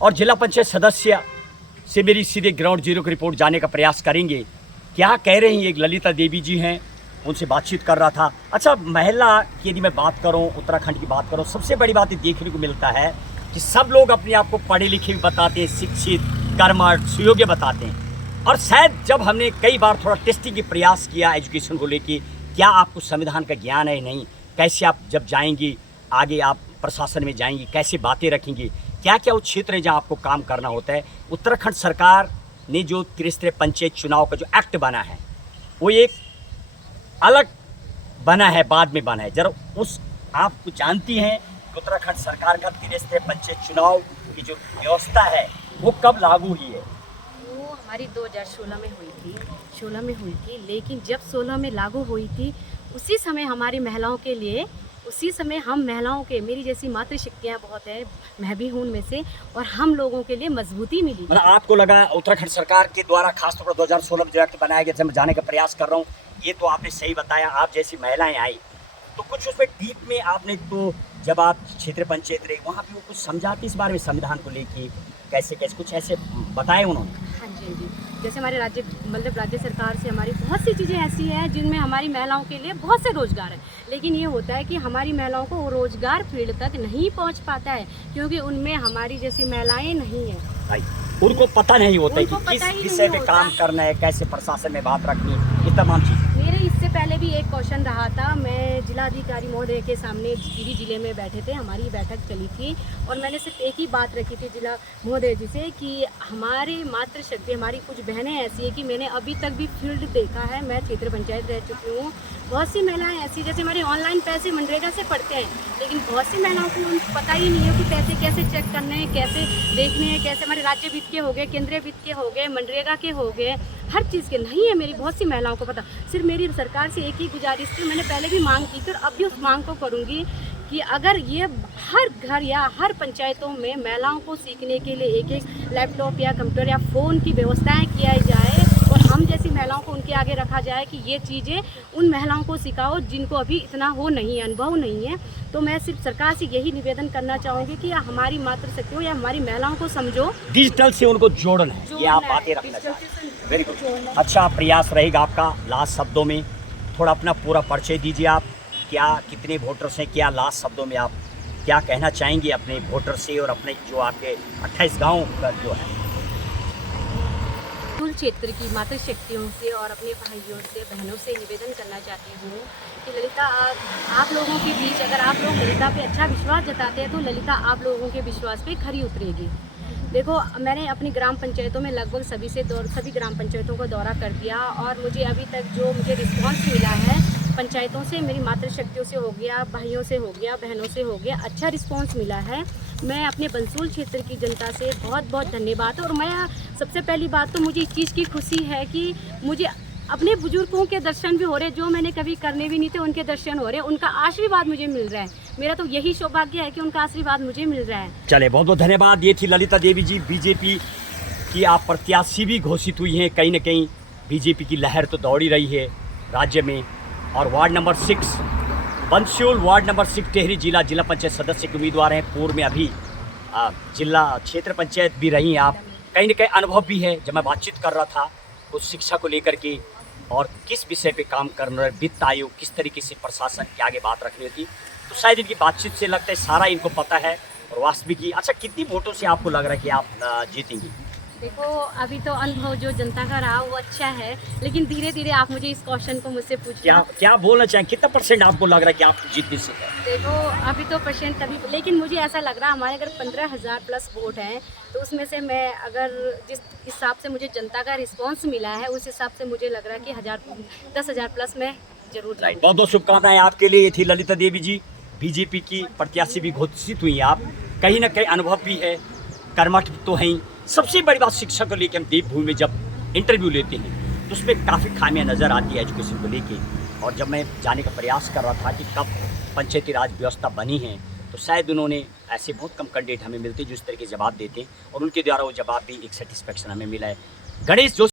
और जिला पंचायत सदस्य से मेरी सीधे ग्राउंड जीरो की रिपोर्ट जाने का प्रयास करेंगे। क्या कह रही हैं, एक ललिता देवी जी हैं, उनसे बातचीत कर रहा था। अच्छा, महिला की यदि मैं बात करूं, उत्तराखंड की बात करूं, सबसे बड़ी बात ये देखने को मिलता है कि सब लोग अपने आप को पढ़े लिखे भी बताते हैं, शिक्षित, कर्मठ, सुयोग्य बताते हैं। और शायद जब हमने कई बार थोड़ा टेस्टिंग की प्रयास किया एजुकेशन को लेके, क्या आपको संविधान का ज्ञान है नहीं, कैसे आप जब जाएंगी आगे, आप प्रशासन में जाएंगी, कैसे बातें रखेंगी, क्या क्या वो क्षेत्र है जहाँ आपको काम करना होता है। उत्तराखंड सरकार ने जो त्रिस्तरीय पंचायत चुनाव का जो एक्ट बना है, वो एक अलग बना है, बाद में बना है। जरा उस आप जानती हैं कि उत्तराखंड सरकार का त्रिस्तरीय पंचायत चुनाव की जो व्यवस्था है वो कब लागू हुई है? वो हमारी 2016 में हुई थी, 16 में हुई थी। लेकिन जब 16 में लागू हुई थी, उसी समय हमारी महिलाओं के लिए, उसी समय हम महिलाओं के, मेरी जैसी मातृशक्तियाँ बहुत हैं, मैं भी हूँ उनमें से, और हम लोगों के लिए मजबूती मिली। मतलब आपको लगा उत्तराखंड सरकार के द्वारा खासतौर पर 2016 में जो एक्ट बनाया गया, मैं जाने का प्रयास कर रहा हूँ, ये तो आपने सही बताया। आप जैसी महिलाएं आई तो कुछ उसमें डीप में आपने, तो जब आप क्षेत्र पंचायत रहे वहाँ भी वो कुछ समझाती इस बारे में, संविधान को लेके कैसे कैसे कुछ ऐसे बताए उन्होंने? हाँ जी, हाँ जी। जैसे हमारे राज्य, मतलब राज्य सरकार से हमारी बहुत सी चीज़ें ऐसी हैं जिनमें हमारी महिलाओं के लिए बहुत से रोज़गार हैं। लेकिन ये होता है कि हमारी महिलाओं को वो रोज़गार फील्ड तक नहीं पहुंच पाता है, क्योंकि उनमें हमारी जैसी महिलाएं नहीं हैं। उनको पता नहीं होता है कि उनको किस पता ही विषय नहीं पे काम होता। करना है, कैसे प्रशासन में बात रखनी है, ये तमाम चीज़। मेरे इससे पहले भी एक क्वेश्चन रहा था। मैं जिलाधिकारी महोदय के सामने टिहरी जिले में बैठे थे, हमारी बैठक चली थी, और मैंने सिर्फ एक ही बात रखी थी जिला महोदय जी से कि हमारी मातृशक्ति, हमारी कुछ बहनें ऐसी है कि मैंने अभी तक भी फील्ड देखा है, मैं क्षेत्र पंचायत रह चुकी हूँ, बहुत सी महिलाएं ऐसी, जैसे हमारे ऑनलाइन पैसे मनरेगा से पड़ते हैं, लेकिन बहुत सी महिलाओं को पता ही नहीं है कि पैसे कैसे चेक करने हैं, कैसे देखने हैं, कैसे हमारे राज्य वित्त के हो गए, केंद्रीय वित्त के हो गए, मनरेगा के हो गए, हर चीज़ के नहीं है मेरी बहुत सी महिलाओं को पता। सिर्फ मेरी सरकार से एक ही गुजारिश थी, मैंने पहले भी मांग की थी और अब भी उस मांग को करूँगी कि अगर ये हर घर या हर पंचायतों में महिलाओं को सीखने के लिए एक एक लैपटॉप या कंप्यूटर या फ़ोन की व्यवस्थाएं किया जाए, और हम जैसी महिलाओं को उनके आगे रखा जाए कि ये चीज़ें उन महिलाओं को सिखाओ जिनको अभी इतना वो नहीं है, अनुभव नहीं है। तो मैं सिर्फ सरकार से यही निवेदन करना चाहूँगी कि हमारी मातृशक्तियों या हमारी महिलाओं को समझो, डिजिटल से उनको जोड़ना है, ये आप बातें रखना चाहते हैं। वेरी गुड, अच्छा प्रयास रहेगा आपका। लास्ट शब्दों में थोड़ा अपना पूरा परिचय दीजिए आप, क्या कितने वोटर्स हैं, क्या लास्ट शब्दों में आप क्या कहना चाहेंगे अपने वोटर से और अपने जो आपके 28 गाँव का जो है? कुल क्षेत्र की मातृशक्तियों से और अपने भाइयों से, बहनों से निवेदन करना चाहती हूँ कि ललिता, आप लोगों के बीच अगर आप लोग ललिता पे अच्छा विश्वास जताते हैं तो ललिता आप लोगों के विश्वास पे खरी उतरेगी। देखो, मैंने अपनी ग्राम पंचायतों में लगभग सभी ग्राम पंचायतों का दौरा कर दिया, और मुझे अभी तक जो मुझे रिस्पांस मिला है पंचायतों से, मेरी मातृशक्तियों से हो गया, भाइयों से हो गया, बहनों से हो गया, अच्छा रिस्पांस मिला है। मैं अपने बंसोल क्षेत्र की जनता से बहुत बहुत धन्यवाद। और मैं सबसे पहली बात तो मुझे इस चीज़ की खुशी है कि मुझे अपने बुजुर्गों के दर्शन भी हो रहे, जो मैंने कभी करने भी नहीं थे उनके दर्शन हो रहे, उनका आशीर्वाद मुझे मिल रहा है। मेरा तो यही सौभाग्य है कि उनका आशीर्वाद मुझे मिल रहा है। चले, बहुत बहुत धन्यवाद। ये थी ललिता देवी जी, बीजेपी की आप प्रत्याशी भी घोषित हुई हैं। कहीं ना कहीं बीजेपी की लहर तो दौड़ी रही है राज्य में। और ward number 6 Bansol, ward number 6 Tehri जिला पंचायत सदस्य के उम्मीदवार हैं। पूर्व में अभी जिला क्षेत्र पंचायत भी रही हैं आप, कहीं ना कहीं अनुभव भी है। जब मैं बातचीत कर रहा था उस शिक्षा को लेकर के और किस विषय पे काम करना है, वित्त आयोग, किस तरीके से प्रशासन के आगे बात रखनी होती, तो शायद इनकी बातचीत से लगता है सारा इनको पता है और वास्तविक ही। अच्छा, कितनी वोटों से आपको लग रहा है कि आप जीतेंगी? देखो, अभी तो अनुभव जो जनता का रहा वो अच्छा है, लेकिन धीरे धीरे आप मुझे इस क्वेश्चन को मुझसे पूछना, क्या बोलना चाहें, कितना % आपको लग रहा है कि आप जीतने से है? देखो अभी तो परसेंट तभी, लेकिन मुझे ऐसा लग रहा है हमारे अगर 15,000 प्लस वोट हैं तो उसमें से मैं, अगर जिस हिसाब से मुझे जनता का रिस्पांस मिला है उस हिसाब से मुझे लग रहा है कि 10,000 प्लस में जरूर। बहुत बहुत शुभकामनाएं आपके लिए। ये थी ललिता देवी जी, बीजेपी की प्रत्याशी भी घोषित हुई आप, कहीं ना कहीं अनुभव भी है, कर्मठ तो हैं। सबसे बड़ी बात, शिक्षा को लेकर हम देवभूमि में जब इंटरव्यू लेते हैं तो उसमें काफ़ी खामियां नज़र आती है एजुकेशन को लेके। और जब मैं जाने का प्रयास कर रहा था कि कब पंचायती राज व्यवस्था बनी है, तो शायद उन्होंने ऐसे बहुत कम कैंडिडेट हमें मिलते जो इस तरह के जवाब देते हैं, और उनके द्वारा वो जवाब भी एक सेटिस्फेक्शन हमें मिला है। गणेश जोशी